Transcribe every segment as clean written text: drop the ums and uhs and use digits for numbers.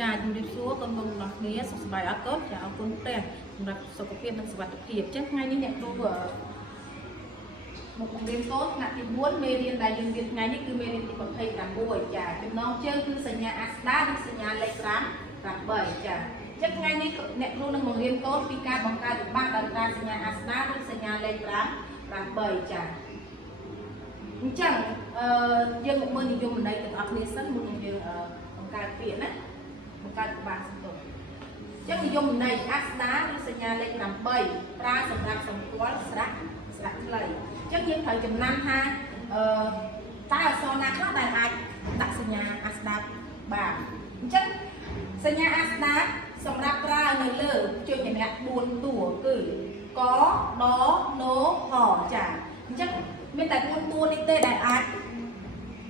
ចាជំរាបសួរកូនបងប្អូនគ្នាសុខសប្បាយអត់កូនចាអរគុណព្រះសម្រាប់សុខភាពនិងសុវត្ថិភាពចឹងថ្ងៃនេះអ្នកគ្រូមកបង្រៀនកូនថ្នាក់ទី4មេរៀនដែលយើងរៀនថ្ងៃនេះគឺមេរៀនទី26ចាចំណងជើងគឺសញ្ញាអាស្ដាឬសញ្ញាលេខ8ចាចឹងថ្ងៃនេះអ្នកគ្រូនឹងបង្រៀនកូនពីការបង្កើតល្បះដោយការសញ្ញាអាស្ដាឬសញ្ញាលេខ8ចាអញ្ចឹងយើងមកមើលនិយមន័យទាំងអស់គ្នាសិនមុននឹងយើងបង្កើតពាក្យណាបង្កើតល្បះសន្ទុះចឹងនិយមន័យអាស្ដាឬសញ្ញាលេខ8ប្រើសម្រាប់សម្គាល់ស្រៈខ្លីចឹងយើងត្រូវចំណាំថាតើអក្សរណាខ្លះដែលអាចដាក់សញ្ញាអាស្ដាបានអញ្ចឹងសញ្ញាអាស្ដាសម្រាប់ប្រើនៅលើជើងចម្លាក់4តួគឺកដណហចាអញ្ចឹងមានតែ4តួនេះទេដែលអាច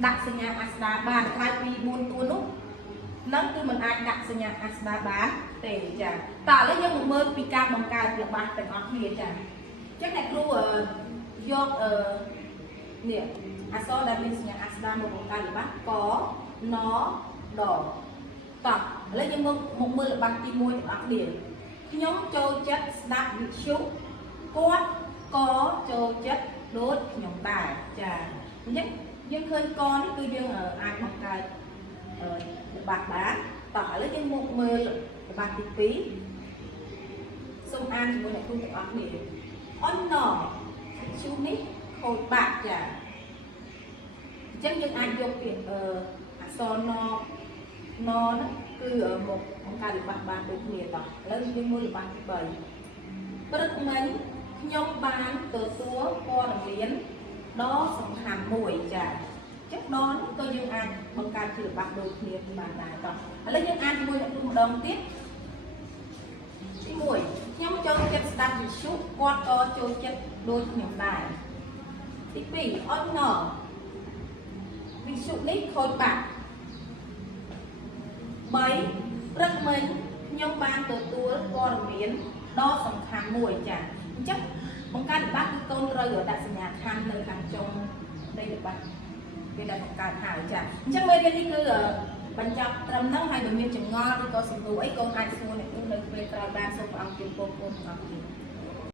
ដាក់សញ្ញាអាស្ដាបានក្រៅពី4តួនោះនឹងគឺมันអាចដាក់សញ្ញាអាស្ដាបានទេចាតើឥឡូវយើងមកមើលពីការបង្កើតល្បះទាំងអស់គ្នាចាអញ្ចឹងអ្នកគ្រូយកនេះអក្សរដែលមានសញ្ញាអាស្ដាមកបង្កើតល្បះកណដតោះឥឡូវយើងមកមើលល្បះទី1ទាំងអស់គ្នាខ្ញុំចូលចិត្តស្ដាប់វិទ្យុគាត់ក៏ចូលចិត្តដូចខ្ញុំដែរចាអញ្ចឹងយើងឃើញកនេះគឺយើងអាចបង្កើតល្បះបានតោះឥឡូវយើងមកមើលល្បះទី2សូមអានជាមួយអ្នកគ្រូទាំងអស់គ្នាអនណឈូនេះខូចបាក់ចាអញ្ចឹងយើងអាចយកពាក្យអក្សរណហ្នឹងគឺមកបង្កើតល្បះបានដូចគ្នាតោះឥឡូវយើងមើលល្បះទី3ព្រឹកមិញខ្ញុំបានទទួលព័ត៌មានដ៏សំខាន់មួយចាចឹងដនក៏យើងអាចបង្កើតជាល្បះដូចគ្នាបានដែរតោះឥឡូវយើងអានជាមួយអ្នកគ្រូម្ដងទៀតទី1ខ្ញុំចូលចិត្តស្ដាប់វិទ្យុគាត់ក៏ចូលចិត្តដូចខ្ញុំដែរទី2អត់ណវិទ្យុនេះខូចបាក់3ព្រឹកមិញខ្ញុំបានទទួលព័ត៌មានដ៏សំខាន់មួយចាអញ្ចឹងបង្កើតល្បះគឺកូនត្រូវដាក់សញ្ញាខណ្ឌនៅខាងចុងនៃល្បះគេដែលបង្កើតហើយចាអញ្ចឹងមេរៀននេះគឺបញ្ចប់ត្រឹមហ្នឹងហើយបើមានចម្ងល់ឬក៏សំណួរអីកូនអាចសួរអ្នកគ្រូនៅពេលក្រោយបានសូមព្រះអង្គជួយពរកូនទាំងអស់គ្នា